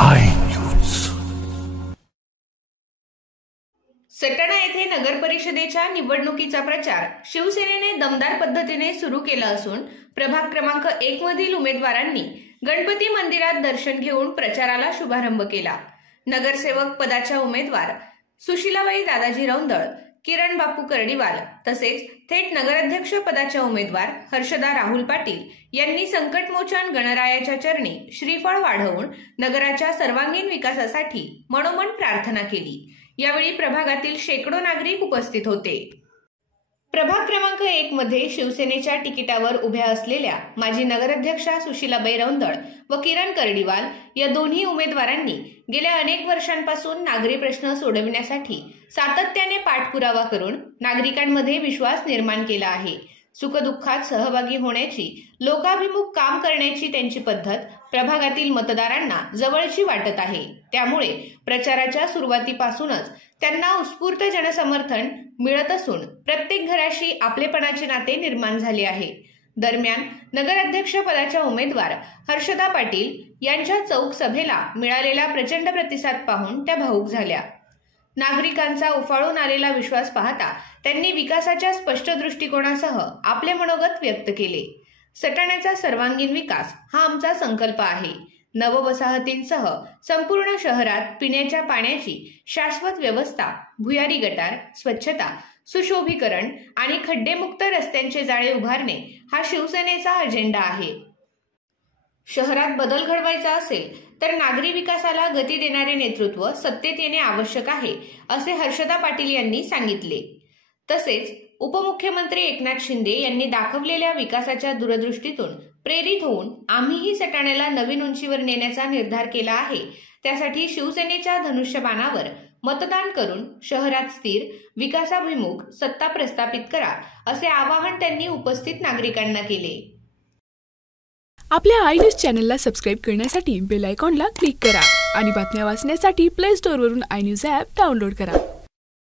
I news. Satana येथे नगर परिषदेच्या निवडणुकीचा प्रचार शिवसेनेने दमदार पद्धतीने सुरू केला असून प्रभाग क्रमांक 1 मधील उमेदवारांनी गणपती मंदिरात दर्शन घेऊन प्रचाराला शुभारंभ केला। नगरसेवक पदाच्या उमेदवार सुशीलाबाई दादाजी रौंदळ, किरण बापू कर्डीवाल तसेच थेट नगराध्यक्ष पदाच्या उमेदवार हर्षदा राहुल पाटील यांनी संकटमोचन गणरायाच्या चरणी श्रीफळ वाढवून नगराच्या सर्वांगीण विकासासाठी मनोमन प्रार्थना केली। यावेळी प्रभागातील शेकडो नागरिक उपस्थित होते। प्रभाग क्रमांक 1 मध्ये शिवसेनेच्या तिकिटावर उभ्या असलेल्या माजी नगराध्यक्षा सुशीलाबाई रौंदळ व किरण कर्डीवाल या दोन्ही उमेदवारांनी गेल्या अनेक वर्षांपासून नागरी प्रश्न सोडविण्यासाठी सातत्याने पाठपुरावा करून नागरिकांमध्ये विश्वास निर्माण केला आहे। सुखदुःखात सहभागी होण्याची, लोकाभिमुख काम करण्याची त्यांची पद्धत प्रभागातील मतदारांना जवळची वाटत आहे। त्यामुळे प्रचाराच्या सुरुवातीपासूनच त्यांना उत्स्फूर्त जनसमर्थन मिळत असून प्रत्येक घराशी आपलेपणाचे नाते निर्माण झाले आहे। दरम्यान नगराध्यक्ष पदाच्या उमेदवार हर्षदा पाटील यांच्या चौक सभेला मिळालेला प्रचंड प्रतिसाद पाहून त्या भावुक झाल्या। नागरिकांचा उफाळून आलेला विश्वास पाहता त्यांनी विकासाच्या स्पष्ट दृष्टिकोनासह आपले मनोगत व्यक्त केले। सटाण्याचा सर्वांगीण विकास हा आमचा संकल्प आहे। नववसाहतींसह संपूर्ण शहरात पिण्याच्या पाण्याची शाश्वत व्यवस्था, भुयारी गटार, स्वच्छता, सुशोभीकरण आणि खड्डेमुक्त रस्त्यांचे जाळे उभारणे हा शिवसेनेचा अजेंडा आहे। शहरात बदल घडवायचा असेल तर नागरी विकासाला गती देणारे नेतृत्व सत्तेत येणे आवश्यक आहे, असे हर्षदा पाटील यांनी सांगितले। तसेच उपमुख्यमंत्री एकनाथ शिंदे यांनी दाखवलेल्या विकासाच्या दूरदृष्टीतून प्रेरित होऊन आम्हीही सटाण्याला नवीन उंचीवर नेण्याचा निर्धार केला आहे। त्यासाठी शिवसेनेच्या धनुष्यबाणावर मतदान करून शहरात स्थिर, विकासाभिमुख सत्ता प्रस्थापित करा, असे आवाहन त्यांनी उपस्थित नागरिकांना केले। आपल्या आय न्यूज चॅनलला सबस्क्राइब करण्यासाठी बेल आयकॉनला क्लिक करा आणि बातम्या वाचण्यासाठी प्ले स्टोअरवरून आय न्यूज ॲप डाउनलोड करा।